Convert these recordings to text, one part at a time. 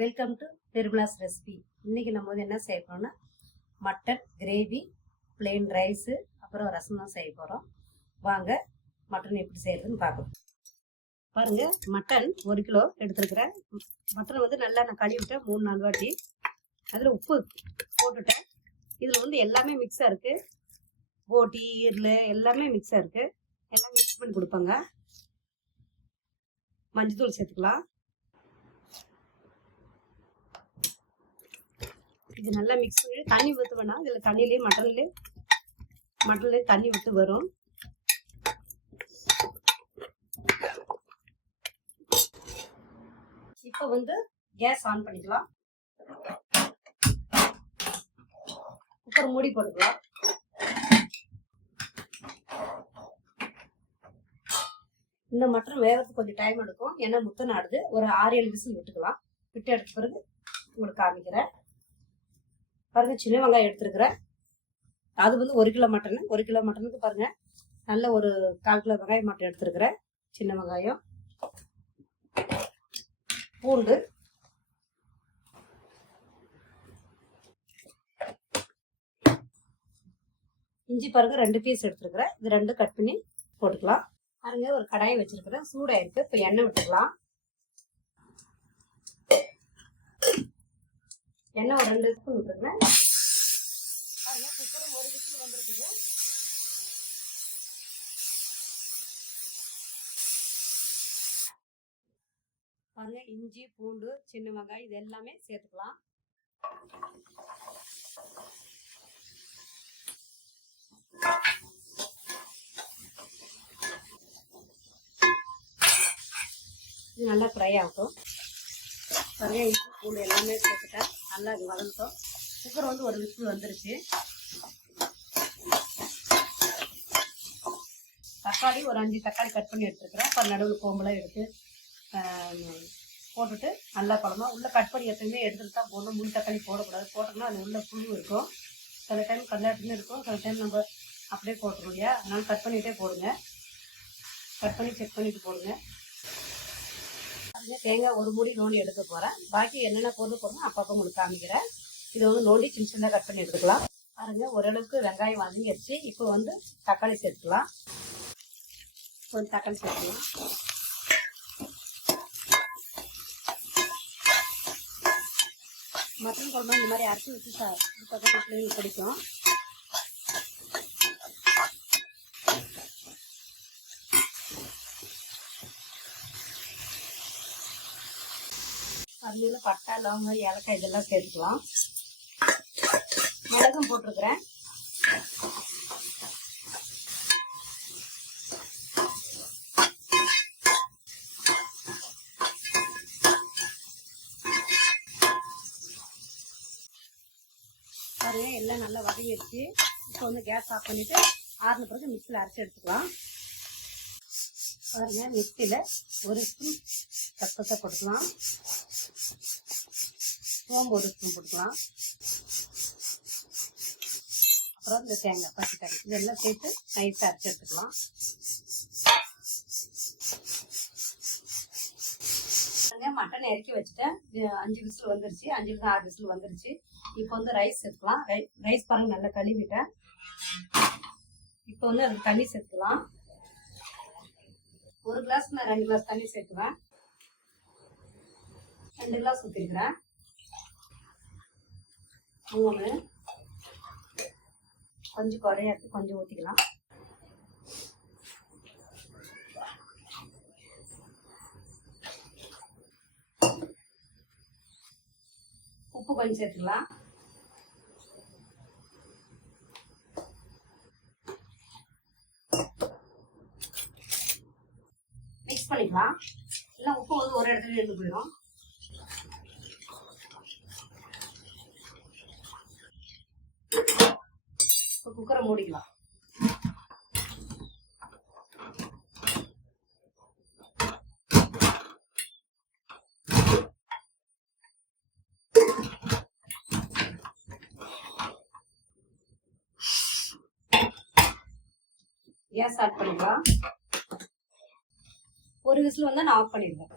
Welcome to Nirmala's recipe. இன்னைக்கு நம்ம வந்து என்ன செய்ய போறோம்னா மட்டன் கிரேவி, பிளெயின் ரைஸு, அப்புறம் ரசம் தான் செய்ய போகிறோம். வாங்க மட்டன் எப்படி செய்யறதுன்னு பார்க்கலாம். பாருங்க, மட்டன் 1 கிலோ எடுத்துருக்கிறேன். மட்டன் வந்து நல்லா நான் கழுவிட்டேன் 3-4 வாட்டி. அதில் உப்பு போட்டுட்டேன். இதில் வந்து எல்லாமே மிக்ஸாக இருக்குது. போட்டி, ஈரல் எல்லாமே மிக்ஸாக இருக்குது. எல்லாம் மிக்ஸ் பண்ணி கொடுப்பாங்க. மஞ்சத்தூள் சேர்த்துக்கலாம். இது நல்லா மிக்ஸ் பண்ணி தண்ணி ஊற்ற வேணாம். இதில் தண்ணியிலே மட்டன்லேயே தண்ணி விட்டு வரும். இப்போ வந்து கேஸ் ஆன் பண்ணிக்கலாம். குக்கர் மூடி போட்டுக்கலாம். இந்த மட்டன் வேகிறதுக்கு கொஞ்சம் டைம் எடுக்கும். ஏன்னா முத்த நாடுது. ஒரு 6-7 விசில் விட்டுக்கலாம். விட்டு எடுத்த பிறகு உங்களுக்கு காமிக்கிறேன். பாருங்க, சின்ன வெங்காயம் எடுத்துருக்கிறேன். அது வந்து 1 கிலோ மட்டன். 1 கிலோ மட்டனுக்கு பாருங்க, நல்ல ஒரு 1/4 கிலோ வெங்காயம் மட்டும் எடுத்துருக்கிறேன். சின்ன வெங்காயம், பூண்டு, இஞ்சி பாருங்க 2 பீஸ் எடுத்துருக்கிறேன். இது 2 கட் பண்ணி போட்டுக்கலாம். பாருங்க, ஒரு கடாயை வச்சிருக்கிறேன். சூடாயிருக்கு. இப்போ எண்ணெய் விட்டுக்கலாம். எண்ணெய் ஒரு 2 ஸ்பூன் விட்டுருக்கேன். பாருங்க, குக்கரும் 1 விசில் வந்துருக்குது. பாருங்க, இஞ்சி, பூண்டு, சின்ன வெங்காயம் இது எல்லாமே சேர்த்துக்கலாம். இது நல்லா ஃப்ரை ஆகட்டும். பாருங்க, இஞ்சி பூண்டு எல்லாமே சேர்த்துட்டேன். நல்லா இது வதங்கட்டும். குக்கர் வந்து 1 விசில் வந்துருச்சு. தக்காளி ஒரு 5 தக்காளி கட் பண்ணி எடுத்துருக்கிறேன். அப்புறம் நடுவில் கோம்பெல்லாம் எடுத்து போட்டுட்டு நல்லா குழம்பா உள்ள கட் பண்ணி எப்பயுமே எடுத்துட்டு தான் போடணும். முழு தக்காளி போடக்கூடாது. போட்டோம்னா அது உள்ள புழு இருக்கும். சில டைம் கல்லாட்டுன்னு இருக்கும், சில டைம் நம்ம அப்படியே போட்டுருவோம் இல்லையா. அதனால கட் பண்ணிகிட்டே போடுங்க. கட் பண்ணி செக் பண்ணிட்டு போடுங்க. தேங்காய் 1 மூடி நோண்டி எடுக்க போகிறேன். பாக்கி என்னென்ன பொருள் போடணும் அப்பப்போ உங்களுக்கு காமிக்கிறேன். இதை வந்து நோண்டி சின்ன சின்னதாக கட் பண்ணி எடுத்துக்கலாம். பாருங்க, ஓரளவுக்கு வெங்காயம் வதங்கிடுச்சு. இப்போ வந்து தக்காளி சேர்த்துக்கலாம். கொஞ்சம் தக்காளி சேர்த்துக்கலாம். மட்டன் குழம்பு இந்த மாதிரி அரைச்சி வச்சு கொடுத்தா பிள்ளைங்களுக்கு பிடிக்கும். அதில் பட்டை, லவங்கம், ஏலக்காய் இதெல்லாம் சேர்த்துக்கலாம். மிளகும் போட்டிருக்கிறேன். பாருங்க, எல்லாம் நல்லா வதங்கிடுச்சு. இப்போ வந்து கேஸ் ஆஃப் பண்ணிட்டு ஆறுன பிறகு மிக்சியில் அரைச்சி எடுத்துக்கலாம். பாருங்க, மிக்சியில் 1 ஸ்பூன் கசகசா போட்டுக்கலாம். சோம்பு 1 ஸ்பூன் போட்டுக்கலாம். அப்புறம் இந்த தேங்காய், பச்சை தண்ணி இதெல்லாம் சேர்த்து நைஸாக அரைச்சி எடுத்துக்கலாம். மட்டன் இறக்கி வச்சுட்டேன். 5 விசில் வந்துருச்சு. 5-6 விசில் வந்துருச்சு. இப்போ வந்து ரைஸ் சேர்த்துக்கலாம். ரைஸ் பாருங்க நல்லா கழுவிட்டேன். இப்போ வந்து அதுக்கு தண்ணி சேர்த்துக்கலாம். 1 கிளாஸ் நான் 2 கிளாஸ் தண்ணி சேர்த்துவேன். 2 கிளாஸ் ஊற்றிருக்கிறேன். 3 கொஞ்சம் குறையாட்டு கொஞ்சம் ஊற்றிக்கலாம். உப்பு கொஞ்சம் சேர்த்துக்கலாம். மிக்ஸ் பண்ணிக்கலாம். இல்லை உப்பு வந்து ஒரு இடத்துல இருந்து போயிடும். இப்போ குக்கரை மூடிக்கலாம். கேஸ் ஆட் பண்ணிக்கலாம். ஒரு விசில் வந்து நான் ஆஃப் பண்ணிடுவேன்.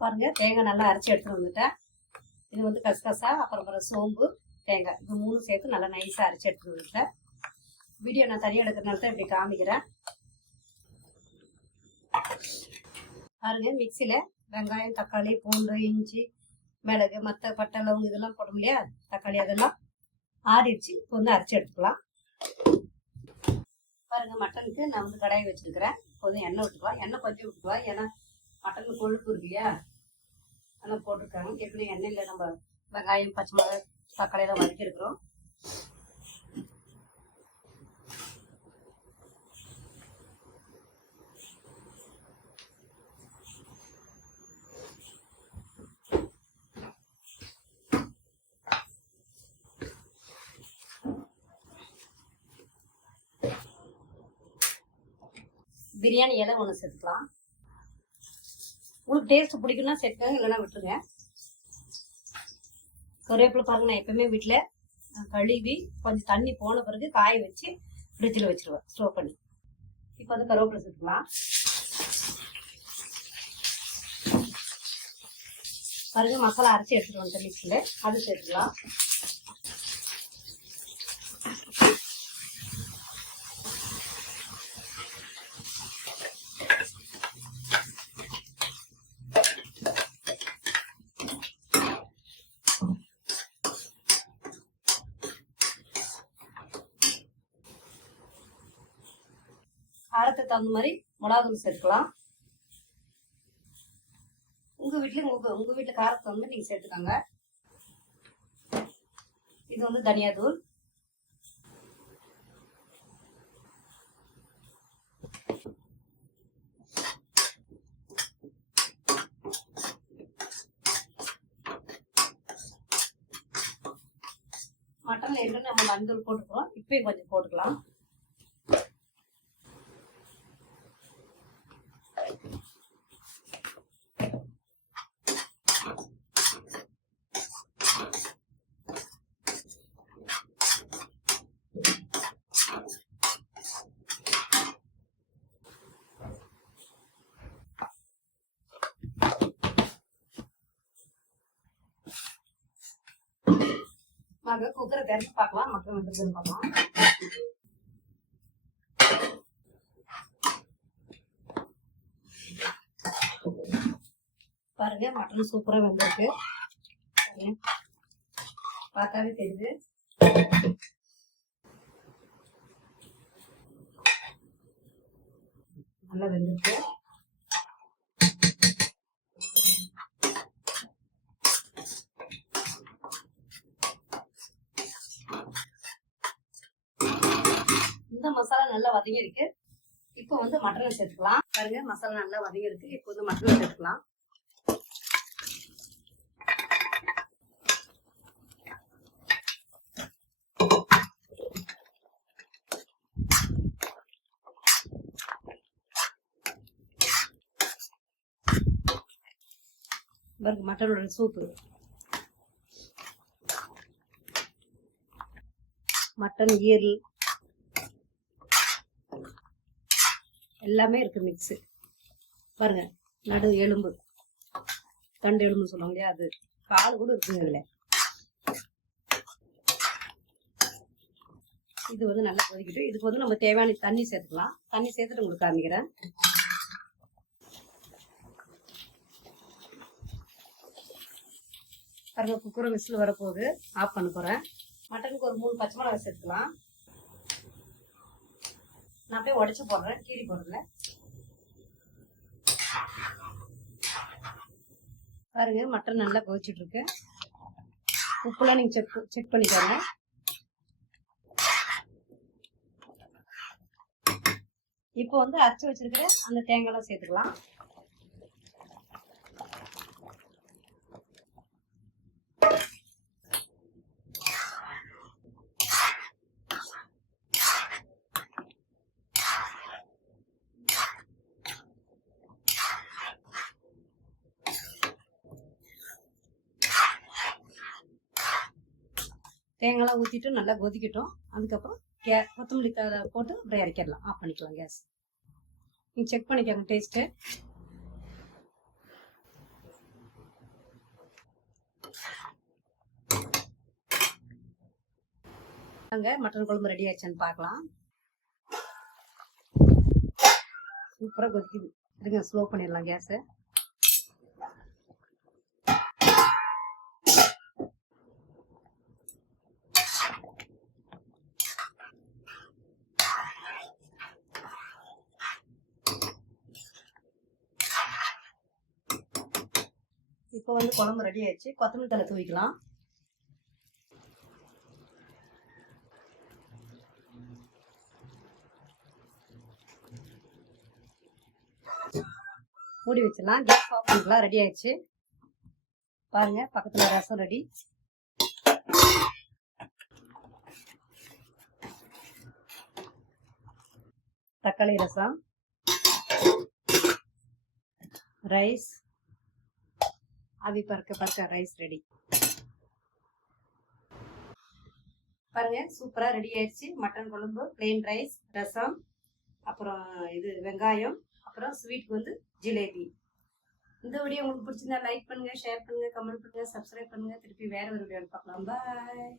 பாருங்க, தேங்காய் நல்லா அரைச்சி எடுத்துட்டு வந்துட்டேன். இது வந்து கசகசா, அப்புறம் சோம்பு, தேங்காய் இது 3 சேர்த்து நல்லா நைஸாக அரைச்சி எடுத்துட்டு வந்துட்டேன். வீடியோ நான் தனியாக எடுக்கிறனால தான் இப்படி காமிக்கிறேன். பாருங்க, மிக்சியில் வெங்காயம், தக்காளி, பூண்டு, இஞ்சி, மிளகு, மற்ற பட்டை, லவங்கு இதெல்லாம் போடும் இல்லையா, தக்காளி அதெல்லாம் ஆறிடுச்சு. இப்போ வந்து அரைச்சி எடுத்துக்கலாம். பாருங்க, மட்டனுக்கு நான் வந்து கடாயை வச்சிருக்கிறேன். இப்போ வந்து எண்ணெய் விட்டுக்கலாம். எண்ணெய் கொஞ்சம் விட்டுக்கலாம், ஏன்னா மட்டன் கொழுப்பு இருக்கு இல்லையா, அதெல்லாம் போட்டிருக்காங்க. எப்படி எண்ணெயில் நம்ம வெங்காயம், பச்சை மிளகாய், தக்காளி எல்லாம் வதக்கிருக்கிறோம். பிரியாணி இலை ஒன்று சேர்த்துக்கலாம். உங்களுக்கு டேஸ்ட் பிடிக்கும்னா சேர்த்துக்கோங்க, இல்லைன்னா விட்டுருங்க. கருவேப்பிலை பாருங்க, நான் எப்பவுமே வீட்டில் கழுவி கொஞ்சம் தண்ணி போன பிறகு காய வச்சு ஃப்ரிட்ஜில் வச்சிருவேன், ஸ்டோர் பண்ணி. இப்போ வந்து கருவேப்பிலை சேர்த்துக்கலாம். பாருங்க, மசாலா அரைச்சி எடுத்துட்டு வந்துட்டேன் மிக்ஸியில், அது சேர்த்துக்கலாம். காரத்துக்கு தகுந்த மாதிரி மிளகாத்தூள் சேர்த்துக்கலாம். உங்க வீட்டுல காரத்துக்கு தகுந்த மாதிரி நீங்க சேர்த்துக்கோங்க. இது வந்து தனியா தூள். மட்டன்ல ஏற்கனவே நம்ம மஞ்சள் போட்டுக்கிறோம், இப்பயும் கொஞ்சம் போட்டுக்கலாம். குக்கரை திறந்து பார்க்கலாம், மட்டன் வந்துருக்குன்னு பார்க்கலாம். பாருங்க, மட்டன் சூப்பரா வெந்திருக்கு. பார்த்தாவே தெரியுது. நல்லா வெந்திருக்கு. இந்த மசாலா நல்லா வதங்கி இருக்கு. இப்போ வந்து மட்டனை சேர்த்துக்கலாம். பாருங்க, மசாலா நல்லா வதங்கி இருக்கு. இப்போ வந்து மட்டனை சேர்த்துக்கலாம். பாருங்க, மட்டனோட சூப்பு. மட்டன், ஈரல் எல்லாமே இருக்கு மிக்ஸ். பாருங்க, நடு எலும்பு, தண்டு எலும்பு சொல்லுவாங்க இல்லையா, அது கால் கூட இருக்குங்க இதுல. இது வந்து நல்லா கொதிக்கிட்டு, இதுக்கு வந்து நம்ம தேவையான தண்ணி சேர்த்துக்கலாம். தண்ணி சேர்த்துட்டு உங்களுக்கு காமிக்கிறேன். பாருங்க, குக்கர் விசில் வரப்போகுது, ஆஃப் பண்ண போறேன். மட்டனுக்கு ஒரு 3 பச்சை மிளகாய் சேர்த்துக்கலாம். நான் அப்படியே உடைச்சு போடுறேன், கீரி போடுறதுல. பாருங்க, மட்டன் நல்லா கொதிச்சுட்டு இருக்கு. உப்புலாம் நீங்க செக் பண்ணிக்கோங்க. இப்போ வந்து அரைச்சு வச்சிருக்கிற அந்த தேங்காய்லாம் சேர்த்துக்கலாம். தேங்காய்லாம் ஊற்றிட்டு நல்லா கொதிக்கட்டும். அதுக்கப்புறம் கொத்தமல்லி தழை போட்டு அப்படியே இறக்கிடலாம், ஆஃப் பண்ணிக்கலாம் கேஸ். நீங்கள் செக் பண்ணிக்கோங்க டேஸ்ட்டு. மட்டன் குழம்பு ரெடி ஆயிடுச்சுன்னு பார்க்கலாம். சூப்பராக கொதிக்குது. இருங்க, ஸ்லோ பண்ணிடலாம் கேஸை. இப்போ வந்து குழம்பு ரெடி ஆயிடுச்சு. கொத்தமல்லி தழை தூவிக்கலாம். மூடி வச்சிடலாம். கேஸ் ஆஃப் பண்ணிக்கலாம். ரெடி ஆயிடுச்சு பாருங்க. பக்கத்துல ரசம் ரெடி. தக்காளி ரசம், ரைஸ், ஆவி பறக்க ரைஸ் ரெடி. பாருங்க, சூப்பரா ரெடி ஆயிடுச்சு. மட்டன் குழம்பு, பிளெயின் ரைஸ், ரசம், அப்புறம் இது வெங்காயம், அப்புறம் ஸ்வீட் வந்து ஜிலேபி. இந்த வீடியோ உங்களுக்கு பிடிச்சிருந்தா லைக் பண்ணுங்க, ஷேர் பண்ணுங்க, கமெண்ட் பண்ணுங்க, சப்ஸ்கிரைப் பண்ணுங்க. திருப்பி வேற ஒரு வீடியோ பார்க்கலாம். பாய்.